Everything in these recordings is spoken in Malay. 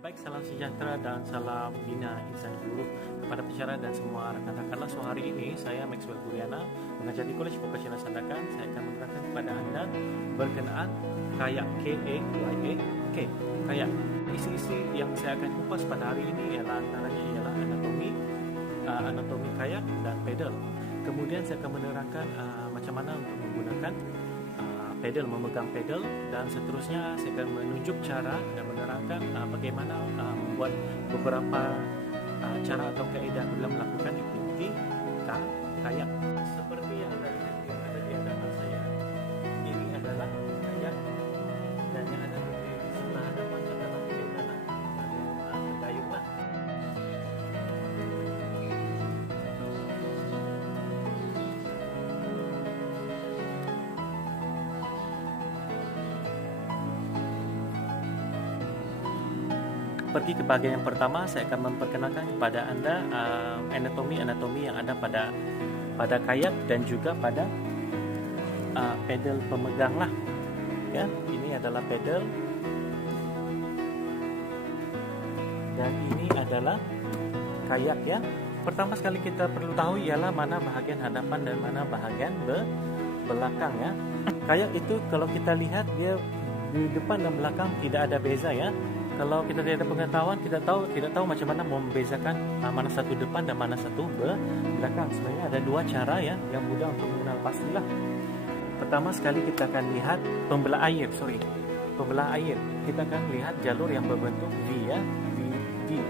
Baik, salam sejahtera dan salam bina insan guru kepada pensyarah dan semua rekan-rekan. So hari ini saya Maxwell Guriana, mengajar di Kolej Vocasional Sandakan. Saya akan menerangkan kepada anda berkenaan kayak KAYAK. Kayak isi-isi yang saya akan kupas pada hari ini ialah antaranya ialah anatomi kayak dan pedal. Kemudian saya akan menerangkan macam mana untuk menggunakan pedal, memegang pedal, dan seterusnya saya akan menunjuk cara dan menerangkan bagaimana membuat beberapa cara atau kaedah dalam melakukan aktiviti kayak. Seperti yang anda lihat yang ada di hadapan saya, ini adalah kayak, dan yang ada di sebelah hadapan adalah pendayung lah. Pergi ke bagian yang pertama, saya akan memperkenalkan kepada anda anatomi yang ada pada kayak dan juga pada pedal pemegang lah. Ya, ini adalah pedal dan ini adalah kayak ya. Pertama sekali kita perlu tahu ialah mana bahagian hadapan dan mana bahagian belakang ya. Kayak itu kalau kita lihat dia di depan dan belakang tidak ada beza ya. Kalau kita tidak ada pengetahuan, kita tidak tahu macam mana membezakan mana satu depan dan mana satu belakang. Sebenarnya ada dua cara ya yang mudah untuk mengenal pastilah. Pertama sekali kita akan lihat pembelah air. Kita akan lihat jalur yang berbentuk V ya, V.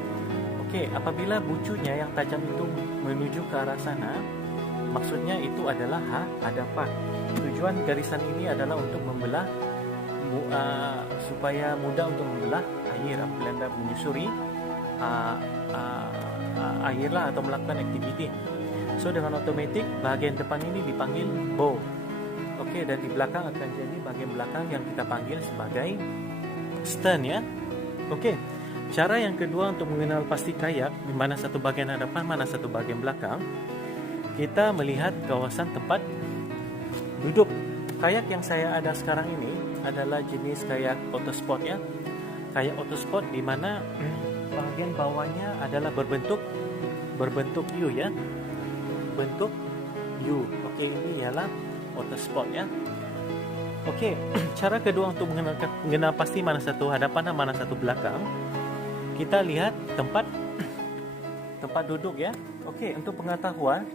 Oke, apabila bucunya yang tajam itu menuju ke arah sana, maksudnya itu adalah hadapan. Tujuan garisan ini adalah untuk membelah supaya mudah untuk membelah air apabila anda menyusuri air lah atau melakukan aktiviti. So dengan otomatik bahagian depan ini dipanggil bow. Oke, dan di belakang akan jadi bahagian belakang yang kita panggil sebagai stern ya. Oke, cara yang kedua untuk mengenal pasti kayak di mana satu bahagian hadapan, mana satu bahagian belakang, kita melihat kawasan tempat duduk. Kayak yang saya ada sekarang ini adalah jenis kayak autosport ya. Kayak autosport di mana bahagian bawahnya adalah berbentuk U ya. Bentuk U. Oke, ini ialah autosport ya. Oke, cara kedua untuk mengenal pasti mana satu hadapan dan mana satu belakang, kita lihat tempat duduk ya. Oke, untuk pengetahuan,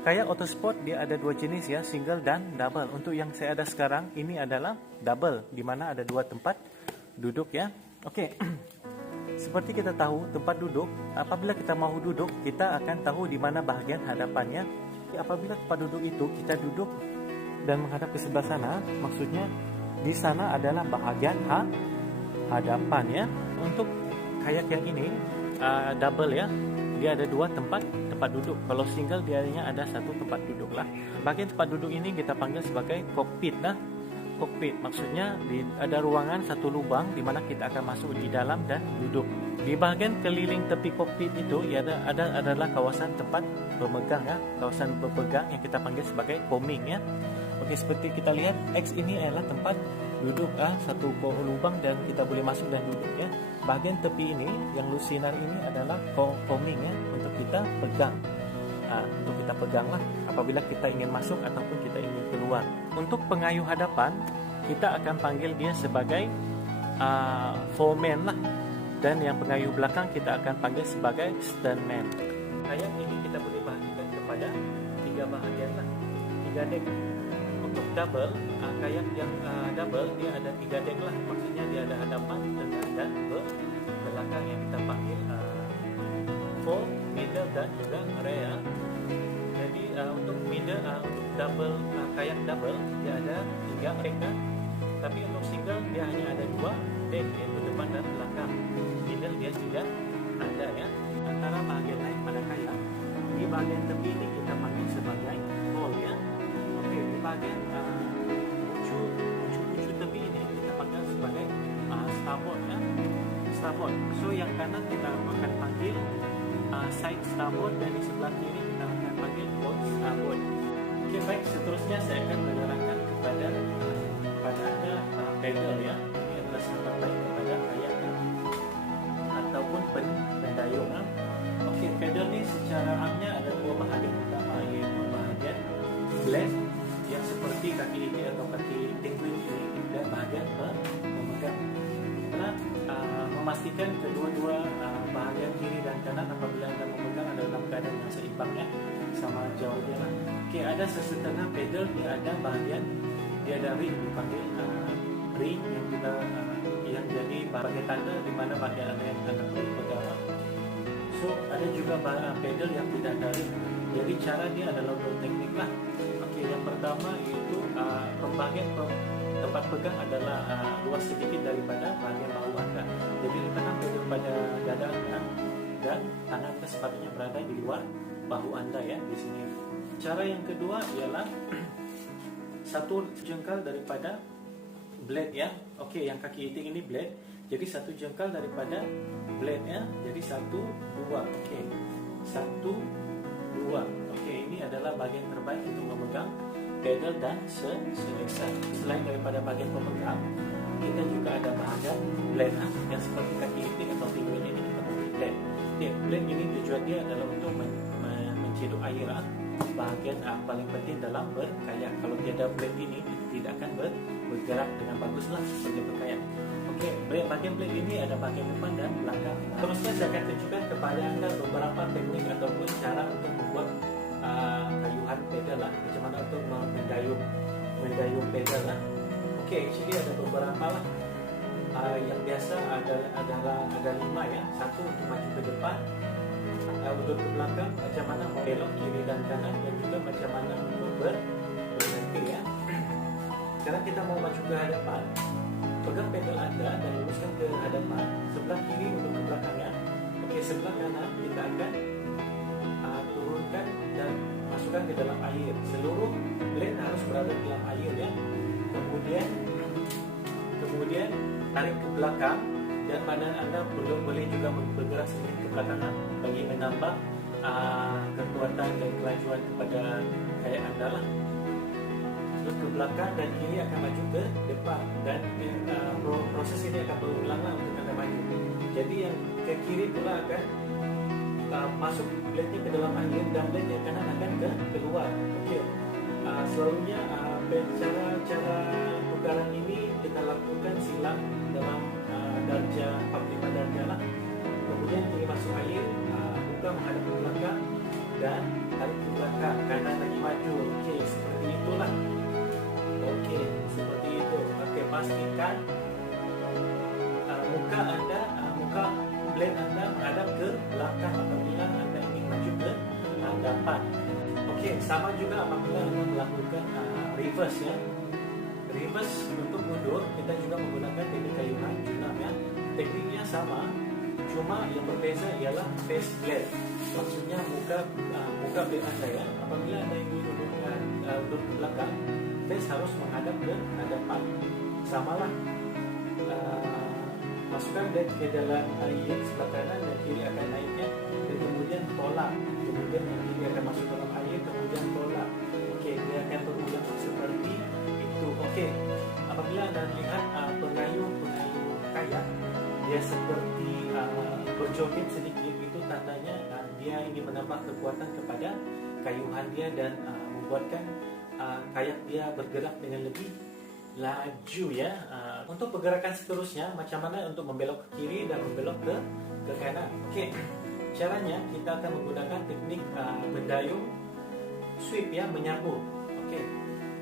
kayak autosport dia ada dua jenis ya, single dan double. Untuk yang saya ada sekarang ini adalah double, di mana ada dua tempat duduk ya. Oke, seperti kita tahu tempat duduk, apabila kita mau duduk, kita akan tahu di mana bahagian hadapannya. Apabila tempat duduk itu kita duduk dan menghadap ke sebelah sana, maksudnya di sana adalah bahagian hadapan ya. Untuk kayak yang ini double ya, dia ada dua tempat duduk. Kalau single dia hanya ada satu tempat duduk lah. Bagian tempat duduk ini kita panggil sebagai cockpit lah. Cockpit maksudnya ada ruangan satu lubang di mana kita akan masuk di dalam dan duduk. Di bahagian keliling tepi cockpit itu adalah kawasan tempat pemegang ya, kawasan berpegang yang kita panggil sebagai coaming ya. Oke, seperti kita lihat X ini adalah tempat duduk satu lubang dan kita boleh masuk dan duduk ya. Bahagian tepi ini yang sinar ini adalah coaming ya, untuk kita pegang. Untuk kita pegang lah apabila kita ingin masuk ataupun kita ingin keluar. Untuk pengayuh hadapan kita akan panggil dia sebagai foreman lah, dan yang pengayuh belakang kita akan panggil sebagai sternman. Kayak ini kita boleh bahagikan kepada tiga bahagian lah, tiga dek. Untuk double, kayak yang double dia ada tiga dek lah, maksudnya dia ada hadapan, tengah dan belakang yang kita panggil fore, middle dan juga rear. Jadi untuk middle, untuk double, kayak double dia ada tiga dek kan? Tapi untuk single dia hanya ada dua dek, yaitu depan dan belakang. Middle dia tidak ada ya. Antara bahagian lain pada kayak, di bahagian tepi ini kita panggil sebagai pole ya. Oke, di bahagian bucu tepi ini kita panggil sebagai starboard ya. Starboard. So yang kanan kita akan panggil side starboard, dan di sebelah kiri kita akan panggil port starboard. Oke, baik, seterusnya saya akan menerangkan kepada anda pedal ya. Ini adalah sahabat baik kepada kayak pastikan kedua-dua bahagian kiri dan kanan apabila Anda memegang adalah dalam keadaan yang seimbang ya, sama jauh dia lah. Okey, ada sesetengah pedal dia ada bahagian, dia ada ring dipanggil ring yang kita yang jadi bahagian tanda di mana bahagian Anda yang Anda perlu pegang. So ada juga pedal yang tidak ada ring. Jadi cara dia adalah dua teknik lah. Okey, yang pertama itu pembagian tempat pegang adalah luas sedikit daripada bahagian bahu Anda. Jadi letakkan pedal pada dada Anda dan tangan Anda sepatutnya berada di luar bahu Anda ya, di sini. Cara yang kedua ialah satu jengkal daripada blade ya. Okey, yang kaki itik ini blade. Jadi satu jengkal daripada blade ya. Jadi 1, 2. Okey. 1, 2. Okey, ini adalah bahagian terbaik untuk memegang pedal dan seleksa. Selain daripada bahagian pemegang, kita juga ada bahagian blade yang seperti kaki itik atau pinggul ini kita panggil blade. Okay, blade ini tujuan dia adalah untuk menciduk air bahagian paling penting dalam berkayak. Kalau tiada blade ini tidak akan bergerak dengan baguslah sebagai berkayak. Okey, bahagian blade ini ada bahagian depan dan belakang. Terusnya saya akan tunjukkan kepada Anda beberapa teknik ataupun cara untuk membuat kayuhan pedal lah, macam mana untuk mendayung pedal lah. Okey, actually ada beberapa lah. Yang biasa adalah ada 5 ya. Satu untuk maju ke depan, untuk ke belakang, macam mana mau belok kiri dan kanan, dan juga macam mana untuk berhenti ya. Sekarang kita mau maju ke hadapan, pegang pedal Anda dan luruskan ke hadapan. Sebelah kiri untuk ke belakang ya. Okey, sebelah kanan kita akan turunkan dan masukkan ke dalam air. Seluruh blade harus berada di dalam air ya. Kemudian tarik ke belakang dan badan Anda boleh juga bergerak sedikit ke belakang bagi menambah kekuatan dan kelajuan kepada kayak Anda lah. Terus ke belakang dan kiri akan maju ke depan, dan proses ini akan berulang lah untuk Anda maju. Jadi yang ke kiri pula akan masuk blade-nya ke dalam air dan blade yang kanan akan keluar. Okey. Selalunya cara pukaran ini kita lakukan silang dalam darjah 45 darjah lah. Kemudian kiri masuk air, buka menghadap ke belakang dan tarik ke belakang, kanan lagi maju. Okey, seperti itulah. Okey, seperti itu. Okey, pastikan muka blade Anda menghadap ke belakang apabila Anda ingin maju ke depan. Okey, sama juga apabila Anda melakukan reverse ya. Reverse untuk mundur, kita juga menggunakan teknik kayuhan junam ya. Tekniknya sama, cuma yang berbeza ialah face blade. Maksudnya muka blade Anda ya. Apabila Anda ingin mundur ke belakang, face harus menghadap ke hadapan. Samalah. Masukkan blade ke dalam air sebelah kanan dan kiri akan naiknya, dan kemudian tolak. Kemudian yang kiri akan masuk dalam air, kemudian tolak. Okey, dia akan berulang seperti itu. Okey, apabila Anda lihat pengayuh kayak dia seperti berjoget sedikit, itu tandanya dia ingin menambah kekuatan kepada kayuhan dia dan membuatkan kayak dia bergerak dengan lebih laju ya. Untuk pergerakan seterusnya, macam mana untuk membelok ke kiri dan membelok ke kanan. Okey, caranya kita akan menggunakan teknik mendayung sweep ya, menyapu. Okey,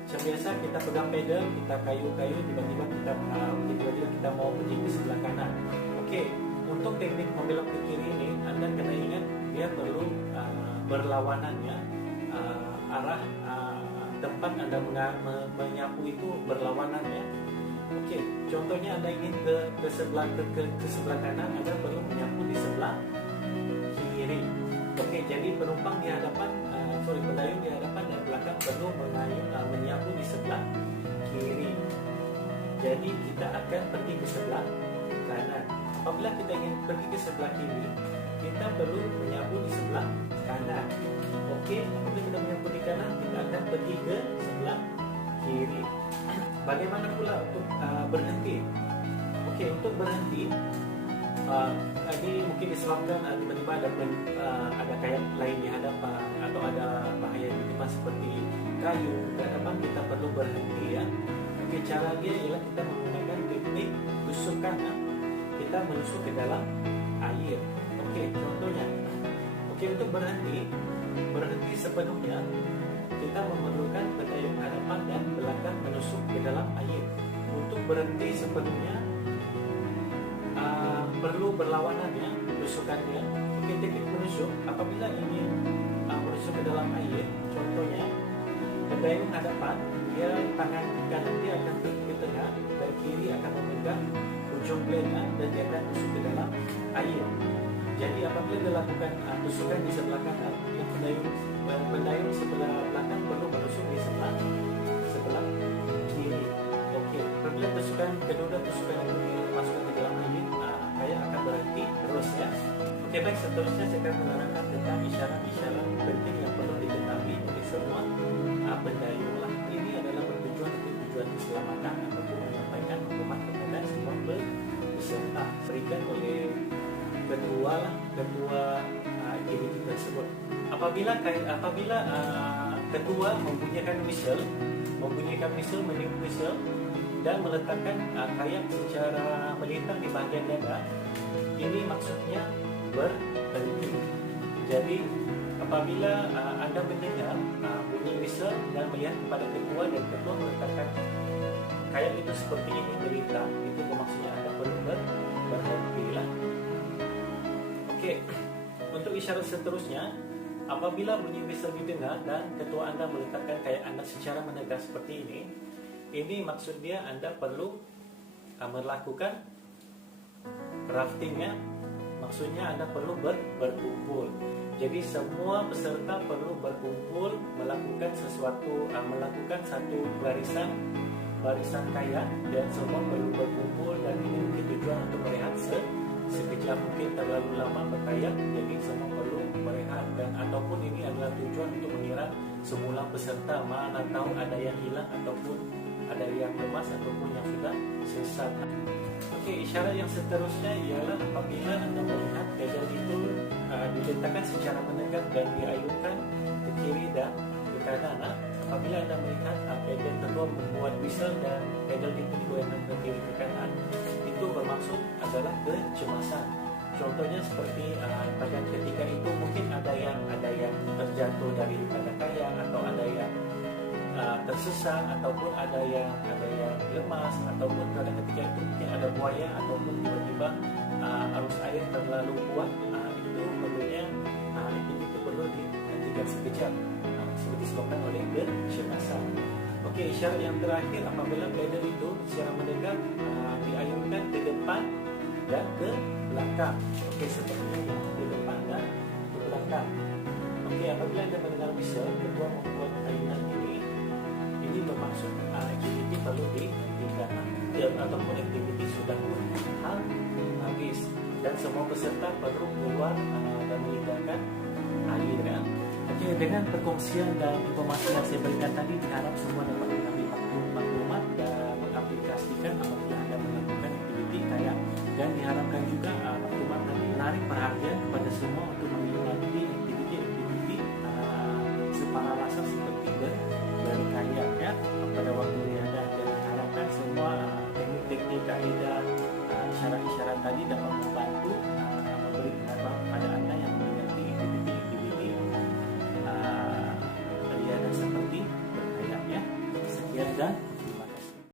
macam biasa kita pegang pedal, kita kayu tiba-tiba kita mau pergi ke sebelah kanan. Okey, untuk teknik membelok ke kiri ini, Anda kena ingat dia perlu berlawanan ya. Arah tempat Anda menyapu itu berlawanan ya. Okey, contohnya Anda ingin ke sebelah kanan, Anda perlu menyapu di sebelah kiri. Okey, jadi pendayung di hadapan dan belakang perlu menyapu di sebelah kiri. Jadi kita akan pergi ke sebelah kanan. Apabila kita ingin pergi ke sebelah kiri, kita perlu menyapu di sebelah kanan. Okey, apabila kita menyapu di kanan, kita akan pergi ke sebelah kiri. Bagaimana pula untuk berhenti? Okey, untuk berhenti, ini mungkin disebabkan tiba-tiba ada kayak lain di hadapan atau ada bahaya tiba-tiba seperti kayu di hadapan, kita perlu berhenti ya. Okey, cara dia ialah kita menggunakan teknik tusukan. Kita kita menusuk ke dalam air. Oke, contohnya. Oke, untuk berhenti sepenuhnya kita memerlukan pendayung hadapan dan belakang menusuk ke dalam air. Untuk berhenti sepenuhnya perlu berlawanan ya tusukannya. Oke, teknik menusuk apabila ingin menusuk ke dalam air, contohnya pendayung hadapan, dia tangan kanan dia akan ke tengah dan kiri akan memegang ujung blade dan dia akan masuk ke dalam air. Jadi apabila dilakukan tusukan di sebelah kanan, yang pendayung sebelah belakang perlu menusuk di sebelah kiri. Oke, apabila tusukan yang dimasukkan ke dalam air, kayak akan berhenti terus ya. Oke, baik, seterusnya saya akan menerangkan tentang isyarat-isyarat penting yang perlu diketahui oleh semua pendayung lah. Ini adalah bertujuan untuk tujuan keselamatan ataupun menyampaikan maklumat kepada semua peserta. Berikan oleh ketua aktiviti tersebut. Apabila ketua membunyikan whistle, meniup whistle dan meletakkan kayak secara melintang di bagian dada, ini maksudnya berhenti. Jadi apabila Anda mendengar bunyi whistle dan melihat kepada ketua dan ketua meletakkan kayak itu seperti ini melintang, itu maksudnya Anda perlu berhentilah. Oke, untuk isyarat seterusnya, apabila bunyi whistle didengar dan ketua Anda meletakkan kayak Anda secara menegas seperti ini maksudnya Anda perlu melakukan raftingnya. Maksudnya Anda perlu berkumpul. Jadi semua peserta perlu berkumpul melakukan satu barisan kayak, dan semua perlu berkumpul, dan ini mungkin tujuan untuk berehat sekejap, mungkin terlalu lama berkayak, jadi semua perlu berehat, dan ataupun ini adalah tujuan untuk mengira semula peserta, mana tahu ada yang hilang ataupun ada yang lemas ataupun yang sudah sesat. Oke, isyarat yang seterusnya ialah apabila Anda melihat pedal itu diletakkan secara menegak dan diayunkan ke kiri dan ke kanan. Apabila Anda melihat pedal kedua membuat whistle dan pedal itu digoyangkan ke kiri ke kanan, itu bermaksud adalah kecemasan. Contohnya seperti pada ketika itu mungkin ada yang terjatuh daripada kayak, atau ada yang tersesat, ataupun ada yang lemas, ataupun pada ketika itu mungkin ada buaya, ataupun tiba-tiba arus air terlalu kuat, itu perlunya itu perlu dihentikan sekejap, seperti disebabkan oleh kecemasan. Oke, isyarat yang terakhir apabila pedal itu secara mendekat diayunkan ke depan dan ke belakang. Oke, seperti ini, ke depan dan ke belakang. Oke, apabila Anda mendengar whistle, ketua membuat ayunan ini bermaksud aktiviti perlu dihentikan ataupun aktiviti sudah habis, dan semua peserta perlu keluar dan meninggalkan air kan. Oke, dengan perkongsian dan informasi yang saya berikan tadi, diharap semua dapat mengambil maklumat dan mengaplikasikan apabila Anda melakukan aktiviti kayak, dan diharapkan juga maklumat tadi menarik perhatian kepada semua untuk menikmati aktiviti separalasan seperti berkayak ya pada waktu Anda, dan diharapkan semua teknik-teknik kaidah isyarat-isyarat tadi dapat membantu memberi pengetahuan pada Anda yang mengerti aktiviti riadah seperti berkayak ya. Sekian dan